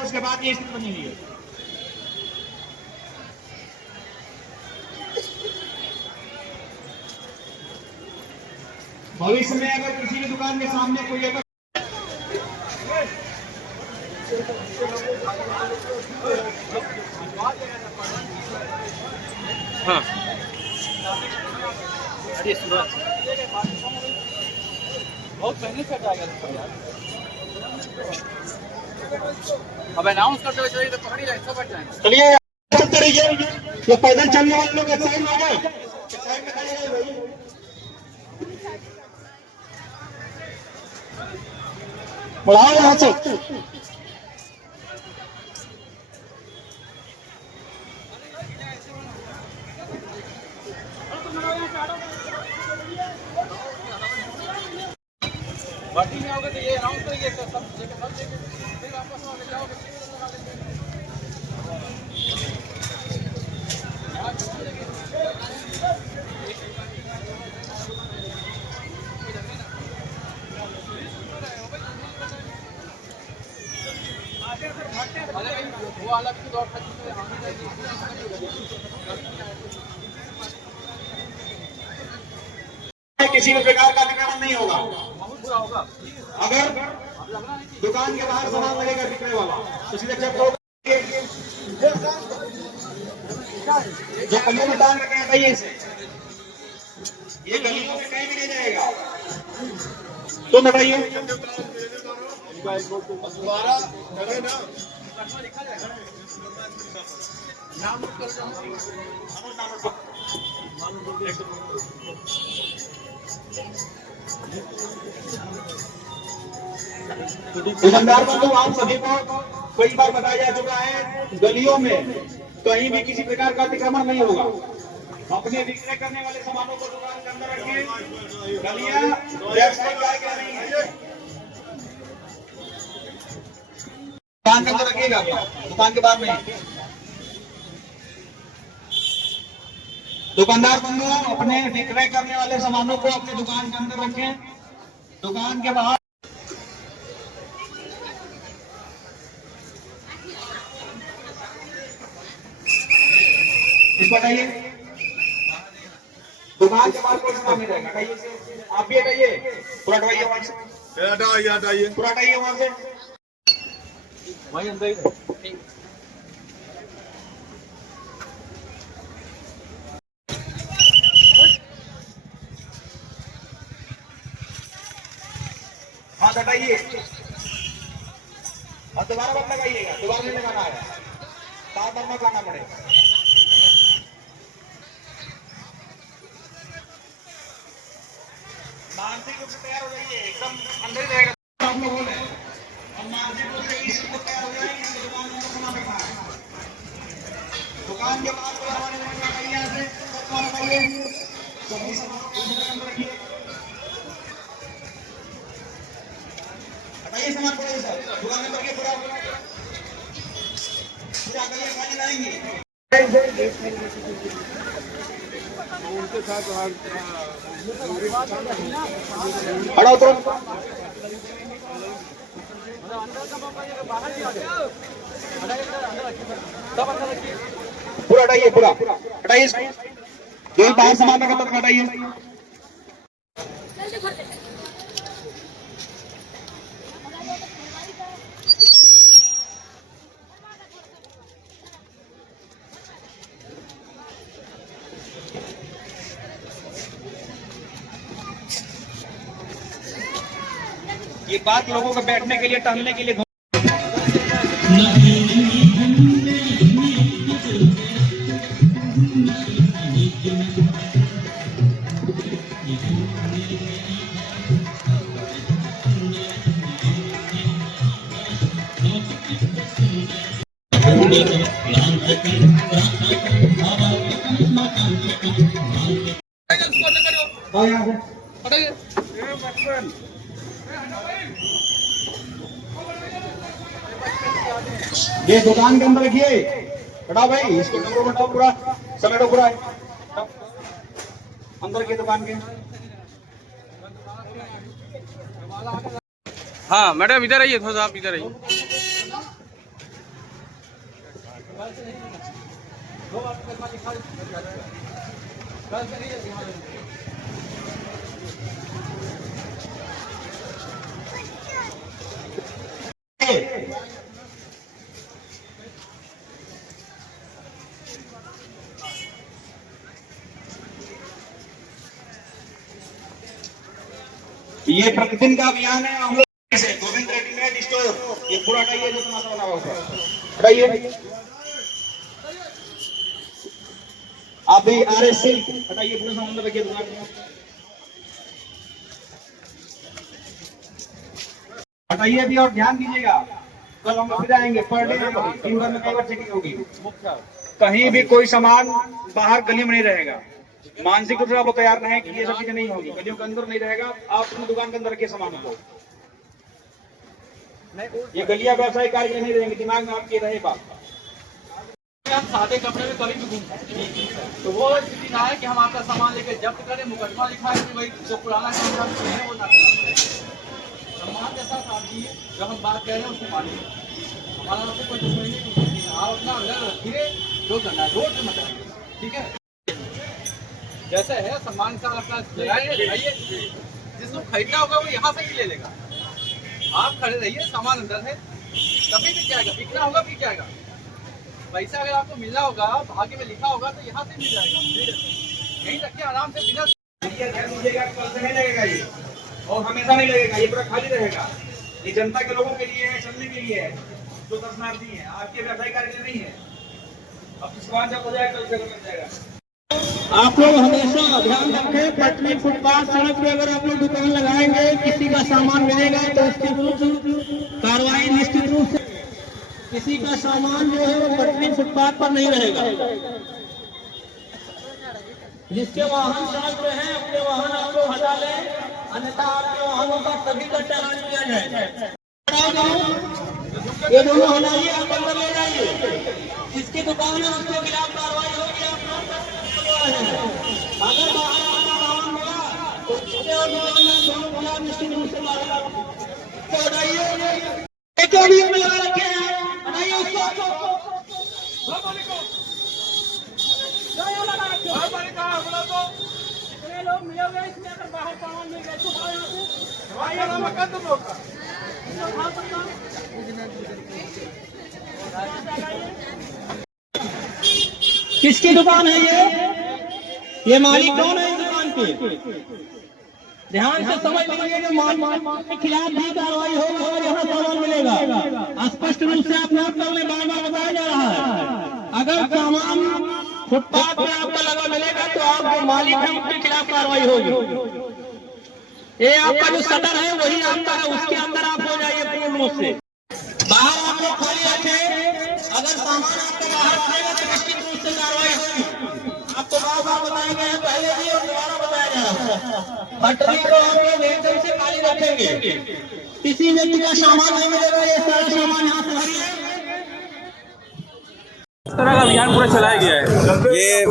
उसके बाद ये स्थिति बनी हुई है। भविष्य में अगर किसी भी दुकान के सामने कोई अगर हाँ बहुत पहले से हटा गया अब अनाउंस करते हुए चलिए तो पकड़ी जाए सब हट जाएंगे। चलिए चलते रहिए, ये पैदल चलने वाले लोग एक साइड में आ जाए, साइड में खड़े रहिए भाई। बढ़ाओ यहाँ से। भर्ती में आओगे तो ये अनाउंस करिए सब फिर वापस जाओगे। वो अलग की दौड़ किसी भी प्रकार का अतिक्रमण नहीं होगा। बहुत बुरा होगा अगर दुकान के बाहर सामान लगेगा बिकने वाला तो सीधे चेक होगा। जो गलियों में टांग रखे हैं बताइए इसे, ये गलियों में कहीं भी नहीं जाएगा। तो बताइए दोबारा करे ना दुकानदार बंधु आप सभी को कई बार बताया जा चुका है, गलियों में कहीं भी किसी प्रकार का अतिक्रमण नहीं होगा। अपने विक्रय करने वाले सामानों को दुकान के अंदर रखिए। गलियां व्यवसायिक कार्य के नहीं है, दुकान के अंदर रखिएगा, दुकान के बाहर नहीं। दुकानदार बंधु अपने विक्रय करने वाले सामानों को अपने दुकान के अंदर रखें, दुकान के बाहर। इसको हटाइए, दुकान के बाहर कोई सामान नहीं रहेगा। हटाइए, आप भी हटाइए, पूरा हटाइए वहां से, हटाइए पूरा हटाइए वहां से। वही अंदर ही हाथ हटाइए और दोबारा मत लगाइएगा, दोबारा नहीं लगाना है, बार बार मत लाना पड़े। मानसिक रूप से तैयार हो जाइए, एकदम अंदर ही रहेगा। आप लोग बोले और मानसिक रूप से इस रूप तैयार हो जाए, इसको दुकान में सामान रखना है, दुकान के बाहर कोई हमारे नहीं लगाइए, यहाँ से सब काम करिए, सभी सामान को अंदर रखिए। हटाइए सामान, पड़े सर दुकान में करके पूरा पूरा करिए, खाली लाएंगे उनके साथ हटाओ तो पूरा हटाइए, पूरा हटाइए, जो भी बाहर सामान रखा तब हटाइए। ये बात लोगों को बैठने के लिए, टहलने के लिए ये दुकान के अंदर रखिए, हटाओ भाई इसको, डब्बो हटाओ, पूरा समेटो, पूरा अंदर के दुकान के। हाँ मैडम इधर आइए, थोड़ा सा आप इधर आइए। दो बार मुकदमा लिखा कल करिए यहाँ ये प्रतिदिन का अभियान है। हम लोग से गोविंद रेडीमेड स्टोर, ये पूरा हटाइए जो तमाशा बना हुआ है, हटाइए। आप भी RS सिल्क हटाइए, पूरा सामान रखिए दुकान में, हटाइए भी। और ध्यान दीजिएगा, कल हम लोग फिर आएंगे, पर डे दिन भर में कई बार चेकिंग होगी। कहीं भी कोई सामान बाहर गली में नहीं रहेगा। मानसिक रूप से आप तैयार रहें कि ये सब चीजें नहीं होगी, गलियों के अंदर नहीं रहेगा। आप अपनी दुकान के अंदर रखिए सामान को। ये गलियां व्यवसायिक कार्य के लिए नहीं रहेंगे, दिमाग में आपके रहे बात। हम सादे कपड़े में कभी भी घूम सकते हैं। तो वो स्थिति ना है कि हम आपका सामान लेके जब्त करें, मुकदमा लिखा है कि भाई जो पुराना काम हम किए हैं वो ना करें। सम्मान जैसा साथी है, जब हम बात कह रहे हैं उसको मानिए। हमारा आपसे कोई दुश्मनी नहीं, आप अपना अंदर रखिए, जो करना है रोड से मत आइए, ठीक है। जैसे है सम्मान का अपना लगाइए, जिसको खरीदना होगा वो यहाँ से भी ले लेगा। आप खड़े रहिए, सामान अंदर है, तभी बिक जाएगा, बिकना होगा बिक जाएगा। पैसा अगर आपको मिलना होगा, भाग्य में लिखा होगा तो यहाँ से मिल जाएगा। यहीं रखिए आराम से, बिना ध्यान दीजिएगा, कल से नहीं लगेगा ये, और हमेशा नहीं लगेगा, ये पूरा खाली रहेगा। ये जनता के लोगों के लिए है, चलने के लिए है, जो दर्शनार्थी है, आपके व्यवसायिक कार्य के लिए नहीं है। अब सामान जब हो जाएगा कल से मिल जाएगा। आप लोग हमेशा ध्यान रखें, पटरी फुटपाथ सड़क पे अगर आप लोग दुकान लगाएंगे, किसी का सामान मिलेगा तो उसके विरुद्ध कार्रवाई निश्चित रूप से। किसी का सामान जो है वो पटरी फुटपाथ पर नहीं रहेगा। जिसके वाहन सड़क पे हैं, अपने वाहन आप लोग हटा लें, अन्यथा आपके वाहनों का तभी का चालान किया जाए। ये दोनों हटाइए, आप अंदर ले जाइए। जिसकी दुकान है उसके खिलाफ कार्रवाई होगी। अगर बाहर आना सामान मिला तो उसके और दुकानदार दोनों खिलाफ निश्चित रूप से कार्रवाई हटाइए। एक और भी लगा रखे हैं, हटाइए उसको। इतने लोग मिले हुए, इसमें अगर बाहर सामान मिल गए तो किसकी दुकान है ये मालिक कौन है इस दुकान की? ध्यान से समझ लीजिए कि मालिक के खिलाफ भी कार्रवाई होगी और यहाँ सामान मिलेगा। स्पष्ट रूप से आप नोट कर लें, बार बार बताया जा रहा है। अगर सामान फुटपाथ पर आपका लगा मिलेगा तो आप जो मालिक है उसके खिलाफ कार्रवाई होगी। ये आपका जो शटर है वही आपका है, उसके अंदर आप हो जाइए पूर्ण रूप से। बाहर आप लोग खाली रखें, अगर सामान आपको बाहर आएगा तो निश्चित रूप से कार्रवाई होगी। आपको बार बार बताया गया है पहले भी और दोबारा बताया जा रहा है। पटरी को हम लोग एकदम से खाली रखेंगे, किसी व्यक्ति का सामान नहीं मिलेगा। ये सारा सामान यहाँ से भरिए। इस तरह का अभियान पूरा चलाया गया है। ये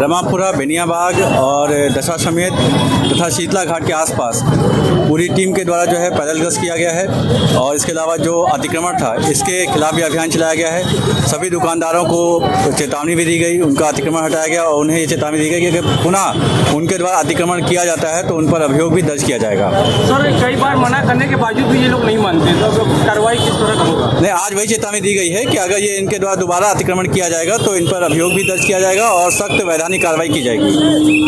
रमापुरा, बेनियाबाग और दशाश्वमेध तथा शीतला घाट के आसपास पूरी टीम के द्वारा जो है पैदल गश्त किया गया है। और इसके अलावा जो अतिक्रमण था इसके खिलाफ भी अभियान चलाया गया है। सभी दुकानदारों को चेतावनी भी दी गई, उनका अतिक्रमण हटाया गया और उन्हें ये चेतावनी दी गई कि अगर पुनः उनके द्वारा अतिक्रमण किया जाता है तो उन पर अभियोग भी दर्ज किया जाएगा। सर, कई बार मना करने के बावजूद भी ये लोग नहीं मानते, तो कार्रवाई किस तरह का होगा? नहीं, आज वही चेतावनी दी गई है कि अगर ये इनके द्वारा दोबारा अतिक्रमण किया जाएगा तो इन पर अभियोग भी दर्ज किया जाएगा और सख्त वैधानिक कार्रवाई की जाएगी।